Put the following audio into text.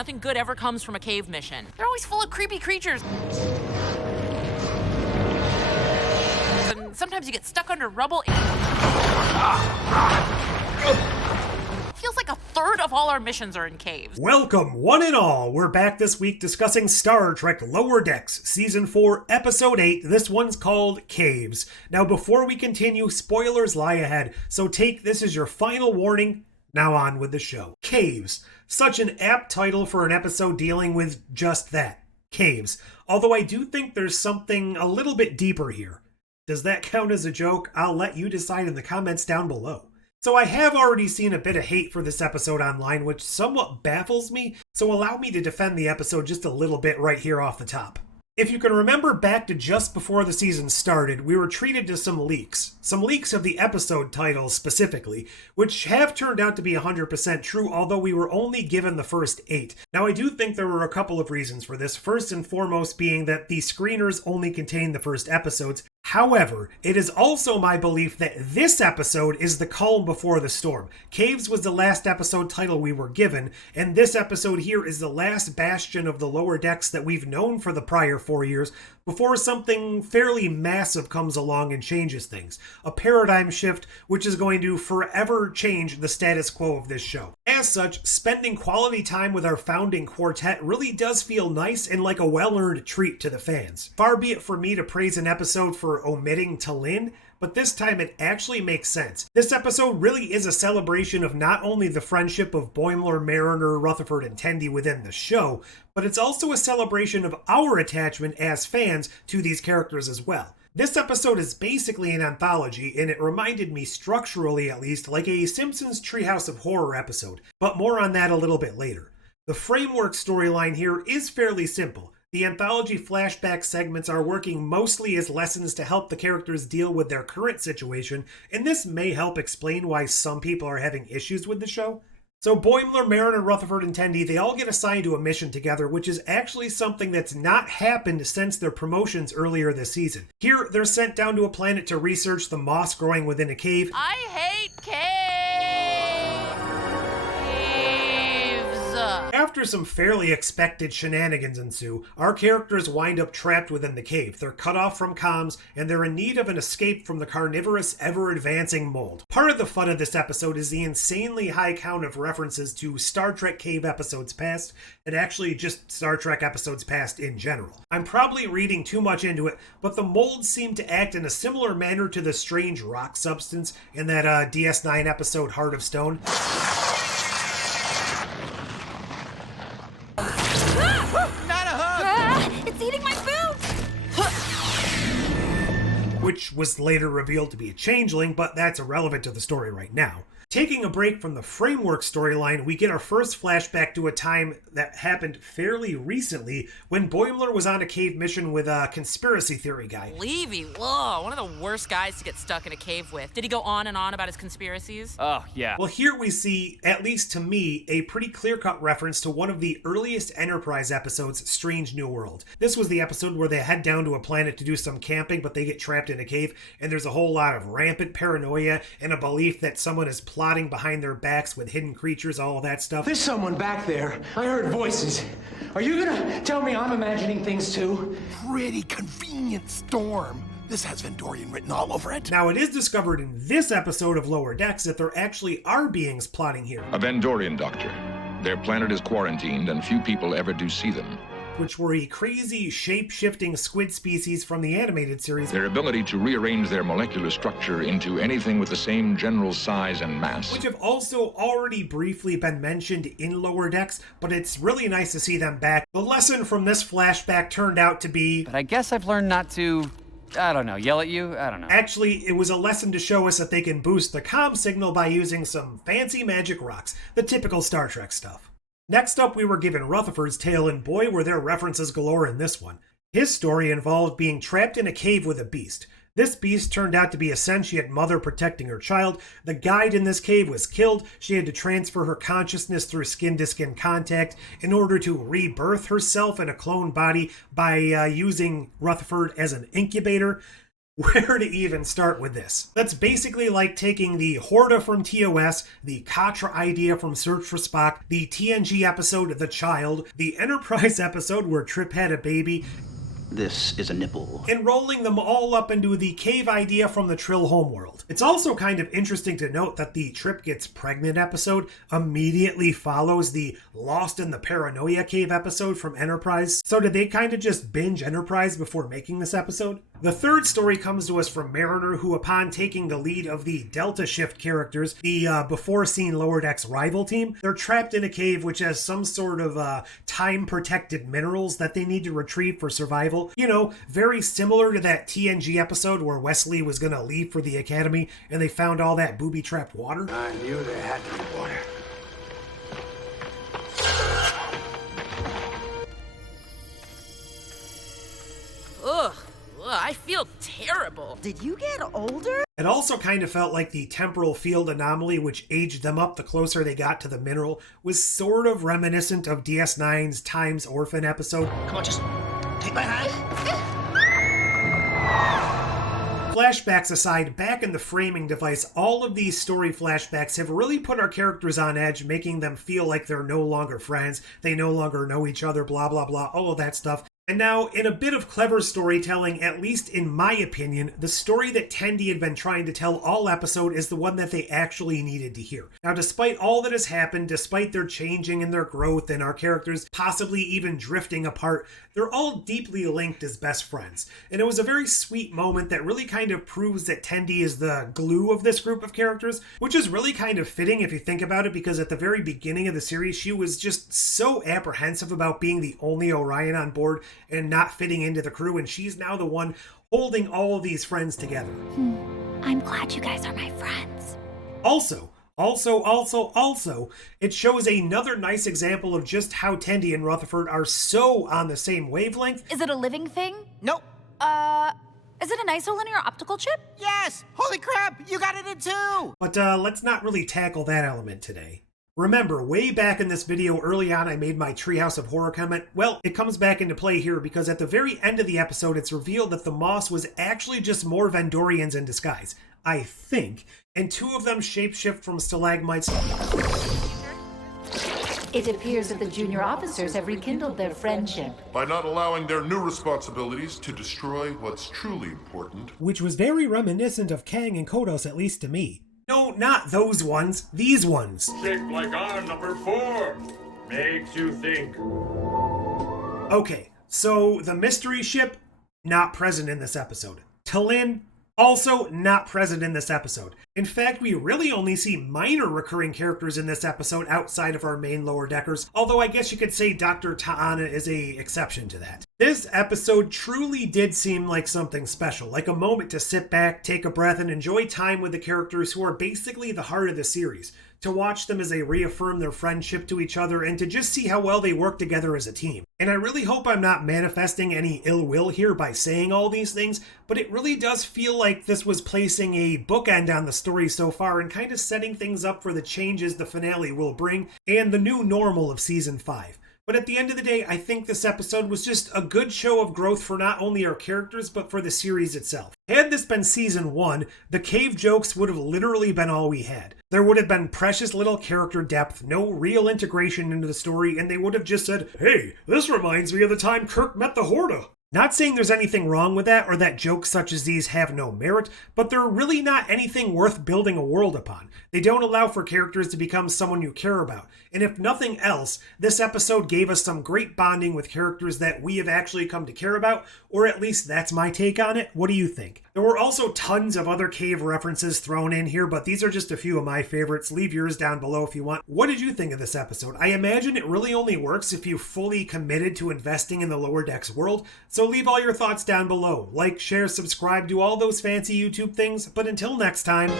Nothing good ever comes from a cave mission. They're always full of creepy creatures. And sometimes you get stuck under rubble. Feels like a third of all our missions are in caves. Welcome, one and all. We're back this week discussing Star Trek Lower Decks, Season 4, Episode 8. This one's called Caves. Now, before we continue, spoilers lie ahead, so take this as your final warning. Now on with the show. Caves. Such an apt title for an episode dealing with just that. Caves. Although I do think there's something a little bit deeper here. Does that count as a joke? I'll let you decide in the comments down below. So I have already seen a bit of hate for this episode online, which somewhat baffles me, so allow me to defend the episode just a little bit right here off the top. If you can remember back to just before the season started, we were treated to some leaks of the episode titles specifically, which have turned out to be 100% true, although we were only given the first 8. Now I do think there were a couple of reasons for this, first and foremost being that the screeners only contain the first episodes. However, it is also my belief that this episode is the calm before the storm. Caves was the last episode title we were given, and this episode here is the last bastion of the lower decks that we've known for the prior 4 years, before something fairly massive comes along and changes things. A paradigm shift which is going to forever change the status quo of this show. As such, spending quality time with our founding quartet really does feel nice and like a well-earned treat to the fans. Far be it for me to praise an episode for omitting T'Lyn, but this time it actually makes sense. This episode really is a celebration of not only the friendship of Boimler, Mariner, Rutherford, and Tendi within the show, but it's also a celebration of our attachment as fans to these characters as well. This episode is basically an anthology, and it reminded me, structurally at least, like a Simpsons Treehouse of Horror episode, but more on that a little bit later. The framework storyline here is fairly simple. The anthology flashback segments are working mostly as lessons to help the characters deal with their current situation, and this may help explain why some people are having issues with the show. So Boimler, Mariner, Rutherford, and Tendi, they all get assigned to a mission together, which is actually something that's not happened since their promotions earlier this season. Here, they're sent down to a planet to research the moss growing within a cave. I hate caves! After some fairly expected shenanigans ensue, our characters wind up trapped within the cave. They're cut off from comms, and they're in need of an escape from the carnivorous, ever-advancing mold. Part of the fun of this episode is the insanely high count of references to Star Trek cave episodes past, and actually just Star Trek episodes past in general. I'm probably reading too much into it, but the molds seem to act in a similar manner to the strange rock substance in that DS9 episode Heart of Stone. It's eating my food! Which was later revealed to be a changeling, but that's irrelevant to the story right now. Taking a break from the framework storyline, we get our first flashback to a time that happened fairly recently when Boimler was on a cave mission with a conspiracy theory guy. Levy, whoa, one of the worst guys to get stuck in a cave with. Did he go on and on about his conspiracies? Oh, yeah. Well, here we see, at least to me, a pretty clear-cut reference to one of the earliest Enterprise episodes, Strange New World. This was the episode where they head down to a planet to do some camping, but they get trapped in a cave, and there's a whole lot of rampant paranoia and a belief that someone is plotting behind their backs with hidden creatures, all of that stuff. There's someone back there. I heard voices. Are you gonna tell me I'm imagining things too? Pretty convenient storm. This has Vendorian written all over it. Now, it is discovered in this episode of Lower Decks that there actually are beings plotting here. A Vendorian doctor. Their planet is quarantined and few people ever do see them. Which were a crazy, shape-shifting squid species from the animated series. Their ability to rearrange their molecular structure into anything with the same general size and mass. Which have also already briefly been mentioned in Lower Decks, but it's really nice to see them back. The lesson from this flashback turned out to be... But I guess I've learned not to, I don't know, yell at you? I don't know. Actually, it was a lesson to show us that they can boost the comm signal by using some fancy magic rocks. The typical Star Trek stuff. Next up, we were given Rutherfords Tale, and boy were there references galore in this one. His story involved being trapped in a cave with a beast. This beast turned out to be a sentient mother protecting her child. The guide in this cave was killed. She had to transfer her consciousness through skin-to-skin contact in order to rebirth herself in a clone body by using Rutherford as an incubator. Where to even start with this? That's basically like taking the Horta from TOS, the Katra idea from Search for Spock, the TNG episode The Child, the Enterprise episode where Trip had a baby, This is a nipple. and rolling them all up into the cave idea from the Trill homeworld. It's also kind of interesting to note that the Trip Gets Pregnant episode immediately follows the Lost in the Paranoia cave episode from Enterprise. So did they kind of just binge Enterprise before making this episode? The third story comes to us from Mariner, who upon taking the lead of the Delta Shift characters, the before-seen Lower Decks rival team, they're trapped in a cave which has some sort of time-protected minerals that they need to retrieve for survival. You know, very similar to that TNG episode where Wesley was going to leave for the Academy and they found all that booby-trapped water. I knew there had to be water. Ugh, I feel terrible. Did you get older? It also kind of felt like the temporal field anomaly, which aged them up the closer they got to the mineral, was sort of reminiscent of DS9's Time's Orphan episode. Come on, just take my hand. Flashbacks aside, back in the framing device, all of these story flashbacks have really put our characters on edge, making them feel like they're no longer friends, they no longer know each other, blah blah blah, all of that stuff. And now, in a bit of clever storytelling, at least in my opinion, the story that Tendi had been trying to tell all episode is the one that they actually needed to hear. Now, despite all that has happened, despite their changing and their growth and our characters possibly even drifting apart, they're all deeply linked as best friends. And it was a very sweet moment that really kind of proves that Tendi is the glue of this group of characters, which is really kind of fitting if you think about it, because at the very beginning of the series, she was just so apprehensive about being the only Orion on board and not fitting into the crew, and she's now the one holding all of these friends together. I'm glad you guys are my friends. Also, it shows another nice example of just how Tendi and Rutherford are so on the same wavelength. Is it a living thing? Nope. Is it a isolinear optical chip? Yes! Holy crap! You got it in two! But let's not really tackle that element today. Remember, way back in this video early on I made my Treehouse of Horror comment. Well, it comes back into play here because at the very end of the episode it's revealed that the Moss was actually just more Vendorians in disguise, I think, and two of them shapeshift from stalagmites. It appears that the junior officers have rekindled their friendship. By not allowing their new responsibilities to destroy what's truly important. Which was very reminiscent of Kang and Kodos, at least to me. No, not those ones. These ones. Shaped like our number 4. Makes you think. Okay, so the mystery ship, not present in this episode. T'Lyn, also not present in this episode. In fact, we really only see minor recurring characters in this episode outside of our main lower deckers, although I guess you could say Dr. Ta'ana is a exception to that. This episode truly did seem like something special, like a moment to sit back, take a breath, and enjoy time with the characters who are basically the heart of the series. To watch them as they reaffirm their friendship to each other and to just see how well they work together as a team. And I really hope I'm not manifesting any ill will here by saying all these things, but it really does feel like this was placing a bookend on the story so far and kind of setting things up for the changes the finale will bring and the new normal of season 5. But at the end of the day, I think this episode was just a good show of growth for not only our characters, but for the series itself. Had this been season 1, the cave jokes would have literally been all we had. There would have been precious little character depth, no real integration into the story, and they would have just said, "Hey, this reminds me of the time Kirk met the Horta." Not saying there's anything wrong with that or that jokes such as these have no merit, but they're really not anything worth building a world upon. They don't allow for characters to become someone you care about. And if nothing else, this episode gave us some great bonding with characters that we have actually come to care about, or at least that's my take on it. What do you think? There were also tons of other cave references thrown in here, but these are just a few of my favorites. Leave yours down below if you want. What did you think of this episode? I imagine it really only works if you fully committed to investing in the Lower Decks world, so leave all your thoughts down below. Like, share, subscribe, do all those fancy YouTube things, but until next time...